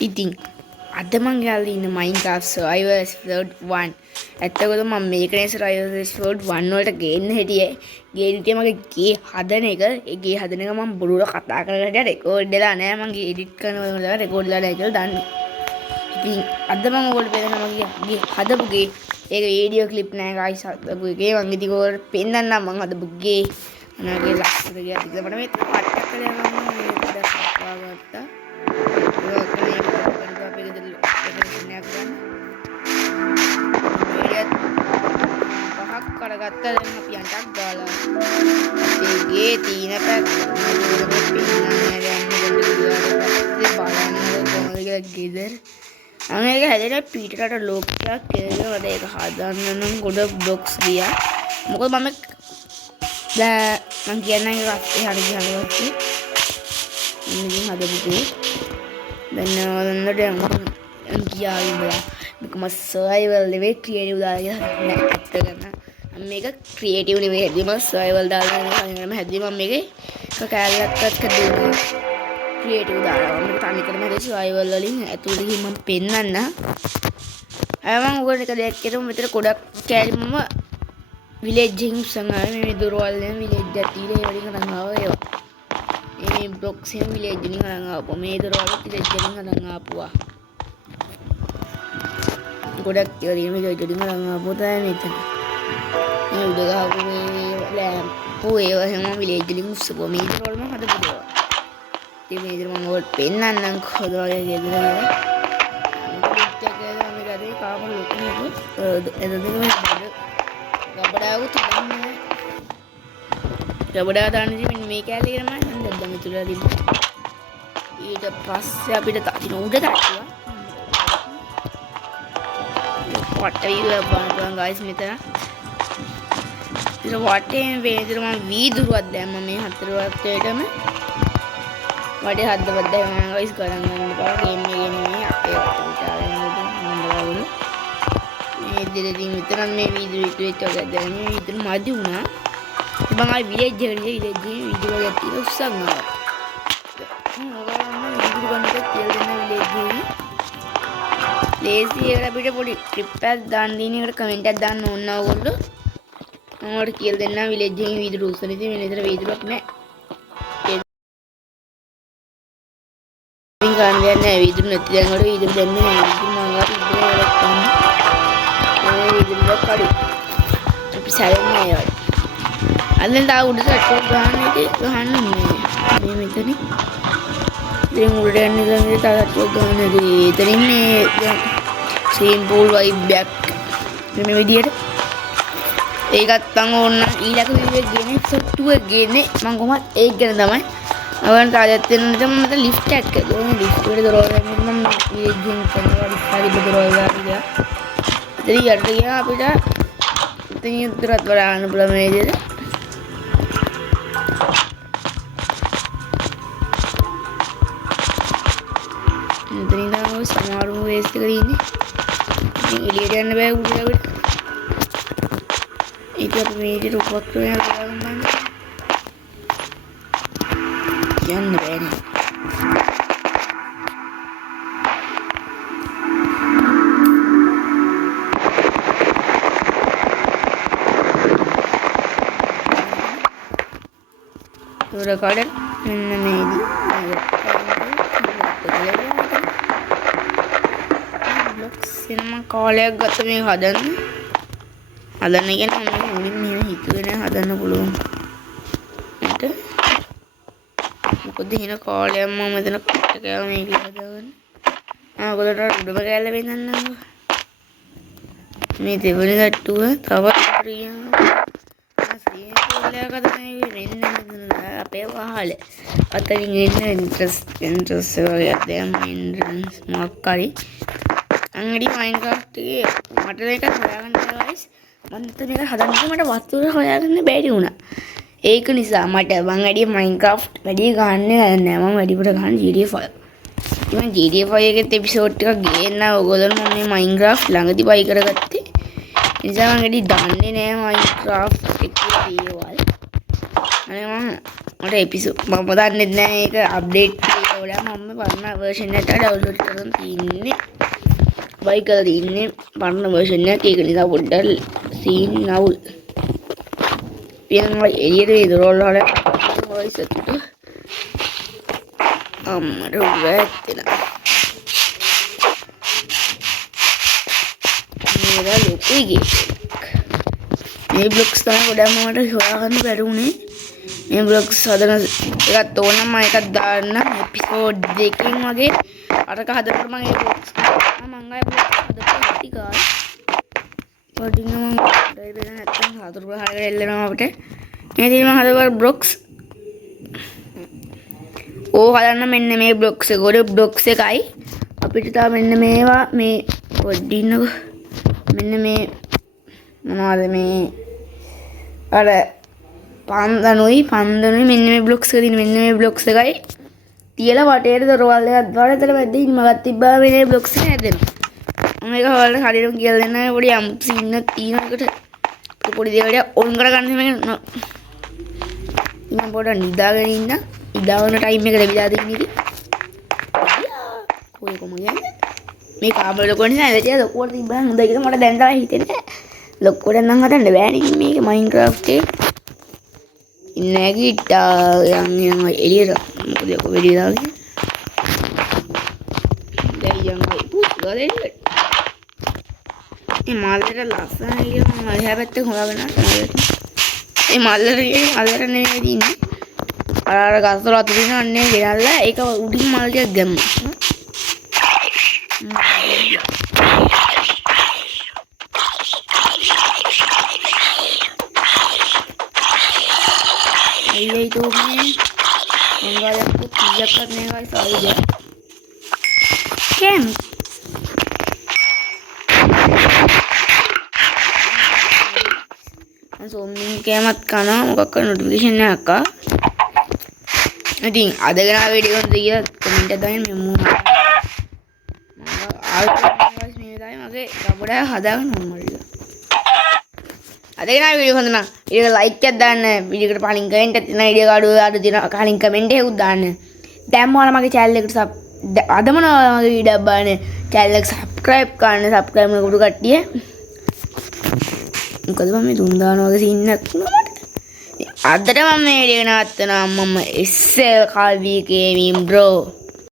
ඉතින් අද මං යාළුවෝ ඉන්න Minecraft Survival Episode 1. ඇත්තටම මම මේකනේ Survival Episode 1 වලට ගේන්න හිටියේ. ගේන්න හිටියේ මගේ ගේ හදන එක. ඒ ගේ හදන එක මම බොරුවට කතා කරලා හිටියා රෙකෝඩ් වෙලා නැහැ. මම එඩිට් කරනකොට රෙකෝඩ් වෙලා නැහැ කියලා දන්නේ. ඉතින් අද මම ඔයගොල්ලෝ පෙන්නන මගේ ගේ හදපු ගේ ඒක වීඩියෝ ක්ලිප් නෑ guys. හදපු ගේ මම ඉතින් ඔයාලට පෙන්නන්නම් මම හදපු ගේ. අනාගේ ලස්සන ගේ අද මට මේ පට්ටක් කරලා මම මේක කපා ගත්තා. කරගත්තා දැන් අපි යන්ටක් ගාලා අපේ ගේ තීන පැක් මම පෙන්නන්නේ යන්නේ බලන්න කොහොමද කියලා ගෙදර අනේක හැදෙන පීටරට ලෝකයක් කියලා වල ඒක හදන්න නම් ගොඩ බ්ලොක්ස් ගියා මොකද මම දැන් මම කියන්නේ ඒක හරි ගහලා ඉතින් හදපු දැන් ගියා ඉඳලා මේක සර්වයිවල් නෙවෙයි ක්‍රියේටිව් දාලා නෑ ඇත්ත ගන්න මේක ක්‍රියේටිව් නෙවෙයි හැදුවේ මම සර්වයිවල් දාලා මම හැදුවේ මම මේකේ කැලලක්වත් කඩේ ක්‍රියේටිව් දාලා මම තනිකරම හැදුවේ සර්වයිවල් වලින් ඇතුළට ගිහින් මම පෙන්නන්න මම ඔයගොල්ලෝ එක දෙයක් කියමු මෙතන ගොඩක් කැලි මම විලේජ් එකකින් සංගාවේ මේ දොරවල් නේ විලේජ් එකක් තියෙන ඒ වලින් අරන් ආවා ඒවා මේ බ්ලොක්ස් එකෙන් විලේජ් එකකින් අරන් ආපුවා මේ දොරවල් විලේජ් එකකින් අරන් ආපුවා ගොඩක් ඒවා මේ විලේජ් එකකින් අරන් ආපුවා තමයි මෙතන මේ උඩ ගහපු මේ ලැම්පෝ ඒවා හැම විලේජ් එකකින් උස්සපුවා මේ දොරවල් මම හදපු දේවා ඉතින් මේ දොර මම ඔයාලට පෙන්නන්නම් කොහොමද වගේ ගෙදර කාම ලොකු එතනදී ගබඩාවක තිබුණේ ගබඩාව දාන්නේ මෙන්න මේ කැලේ කරම දැන් මෙතුල තිබ්බා ඊට පස්සේ අපිට තාතින උඩ තාක්කුවා වට වීදුර බලන්න ගයිස් මෙතන ඉතින් වටේ වේදුර මම වීදුරුවක් දැම්ම මේ හතර වටේටම වටේ හදවත් දැම්ම ගයිස් ගණන් ගන්න එපා ගේම් එකේ නෙමෙයි අපේ වටේට මේ දෙලකින් විතරක් මේ වීදුරු එක එක දැන් මේ වීදුරු මදි වුණා. ඉතින් මම ආයි විලේජ් එකට ගිහින් විලේජ් එකේ වීදුරු එකක් තියෙන උස්සන්නවා. ඔයාලා වීදුරු ගන්නට කියලා දෙන්න විලේජ් එකේ. ලේසි එකට අපිට පොඩි ක්ලිප් එකක් දාන්න දින එකට කමෙන්ට් එකක් දාන්න ඕන ඕගොල්ලෝ. මම ඔයාලට කියලා දෙන්න විලේජ් එකේ වීදුරු උස්සන ඉතින් මෙතන වීදුරුවක් නැහැ. ඉතින් ගන්න යන්නේ වීදුරු නැති දැන් වල වීදුරු දෙන්නේ නැහැ. ඉතින් මම කඩි අපි සැලෙන්නේ ඒවයි අල්ලෙන් තා උඩට ටොක් ගන්න ඉතින් ගහන්න මේ මෙතන ඉතින් උඩට යන්න ඉතින් තා ටොක් ගන්න ඉතින් එතනින් මේ සීන් පූල් වයිබ් එකක් මේ විදියට ඒකත් තම ඕන ඊළඟ වීඩියෝ ගේන්නේ එපිසෝඩ් 2 ගේන්නේ මම කොහොමද ඒක ගැන තමයි අවන් තාජත් වෙන නිසා මම මට ලිෆ්ට් එකක් කරනවා ලිෆ්ට් එකට දොරවල් මම මේ ජිම් කරනවා ඉස්සරහ දොරවල් දාලා ඉතින් යට ගියා අපිට ඉතින් උඩට බලන්න පුළුවන් මේ විදිහට ඉතින් නම් සමහරව වේස්ට් එකක ඉන්නේ ඉතින් එළියට යන්න බෑ උඩට අපිට ඒක අපි මේ විදිහට උපක්‍රමයක් ගන්න යන්න බෑනේ රෙකෝඩර් මෙන්න මේදී බ්ලොක්ස් සිනමා කාලයක් ගත මේ හදන්න කියන්නේ මම මුලින් මෙහෙම හිතුවේ නෑ හදන්න පුළුවන් මට මොකද හින කාලයක් මම මෙතන කට ගාව මේක හදාගන්න ඔයගොල්ලන්ට උඩම කැල්ල වෙන්නන්නම් මේ දෙවෙනි ගැට්ටුව තවත් ප්‍රියා අපේ වහල අතරින් එන්න ඉන්ට්‍රස්ට් වගේ දැන් ඉන්ට්‍රන්ස් මොකක් හරි අංගඩි මයින්ක්‍රාෆ්ට් එකේ මට මේක හොයාගන්න ගයිස් මම හිතුවේ මේක හදන්න මට වතුර හොයාගන්න බැරි වුණා ඒක නිසා මට මං වැඩි මයින්ක්‍රාෆ්ට් වැඩි ගහන්නේ නැහැ මම වැඩිපුර ගහන්නේ GTA 5 ඉතින් GTA 5 එකේ එපිසෝඩ් ටිකක් ගේන්න ඕගොල්ලෝ මම මේ මයින්ක්‍රාෆ්ට් ළඟදී බයි කරගත්තේ ඒ නිසා මම වැඩි දන්නේ නැහැ මයින්ක්‍රාෆ්ට් එකේ දේවල් අනේ මට එපිසෝඩ් මම දන්නේ නැහැ ඒක අප්ඩේට් එක වල මම පරණ version එකට download කරන් තින්නේ. buy කරලා තින්නේ පරණ version එක. ඒක නිසා පොඩ්ඩක් scene අවුල්. පියන්වල එළියට විතරෝල් වල voice එක අම්මට වැටෙනවා. මේවා ලොකු ගේක්. මේ බ්ලොක්ස් තමයි ගොඩක් මට හොයාගන්න බැරි වුණේ. මේ බ්ලොක්ස් හදන එකක් ඕනම මම එකක් දාන්න එපිසෝඩ් දෙකකින් වගේ අරක හදනකොට මම ඒ බ්ලොක්ස් මම අය බ්ලොක්ස් හදපු ටිකයි. පොඩින් මම ඩයිබෙන නැත්තම් හතුරු ගහකට එල්ලනවා අපිට. මේ තියෙන මම හදපු බ්ලොක්ස් හදන්න මෙන්න මේ බ්ලොක්ස් එක. ඔය බ්ලොක්ස් එකයි අපිට තා මෙන්න මේවා මේ පොඩින්නකො මෙන්න මේ මොනවද මේ අර පන්දනුයි මෙන්න මේ බ්ලොක්ස් එක තියෙන මෙන්න මේ බ්ලොක්ස් එකයි තියලා වටේට දොරවල් එකක් දාලා එතන මැද්දේ ඉන්නමක් තිබ්බා මේ බ්ලොක්ස් එක හැදෙනවා. මම මේක හොයලා හරියටම කියලා දෙන්න පොඩි අම්ප්ස් ඉන්න තියෙනකට පොඩි දේවල් ඔන් කරගන්න මේක මම පොඩ්ඩක් නිදාගෙන ඉන්න. ඉදාවන ටයිම් එක ලැබිලා දෙන්නේ ඉතින්. කොයි කොම කියන්නේ? මේ කාමර ලොකු නිසා ඇවිත් ලොකුවට තිබ්බා හොඳයි කියලා මට දැන් තමයි හිතෙන්නේ. ලොකුවට නම් හදන්න බෑනේ මේක Minecraft එකේ. නැගිට්ටා යම් එළියට මොකද යකෝ වෙඩි දාගෙන. දැන් යම් පුස්ගලෙන්න. මේ මල්ලට ලස්සනයි කියලා මම එහා පැත්තේ හොයාගෙන මේ මල්ලට නෙමෙයි දින්නේ. අර ගස් වල අතුරින් අන්නේ ගෙනල්ලා ඒක උඩින් මල් ටිකක් දැම්මා. Ini itu nih enggak yang putih kan nih guys aja kem langsung kemat kana මොකක් notification එකක් ඉතින් අද ගන වීඩියෝ එක දිග කමෙන්ට් එකක් දාන්න මම ආයෙත් මේ තමයි මගේ ගබඩ හදාගන්න ඕනමල්ලා අද ගන වීඩියෝ හොඳ නම් ඒක ලයික් එකක් දාන්න වීඩියෝ එකට පහලින් කමෙන්ට් එකක් තියෙනවා වීඩියෝ කාඩුව අර දින කලින් කමෙන්ට් එකක් දාන්න දැන් ඔයාලා මගේ channel එකට අදම මගේ වීඩියෝ බලන්න channel එක subscribe කරන්න subscribe කරනකොට කට්ටිය මොකද මම මේ දුන් දානවා වගේ සීන් එකක් වුණා මට අදට මම මේ වීඩියෝ එක නවත්තනවා මම SL කාල්වි ගේමින් බ්‍රෝ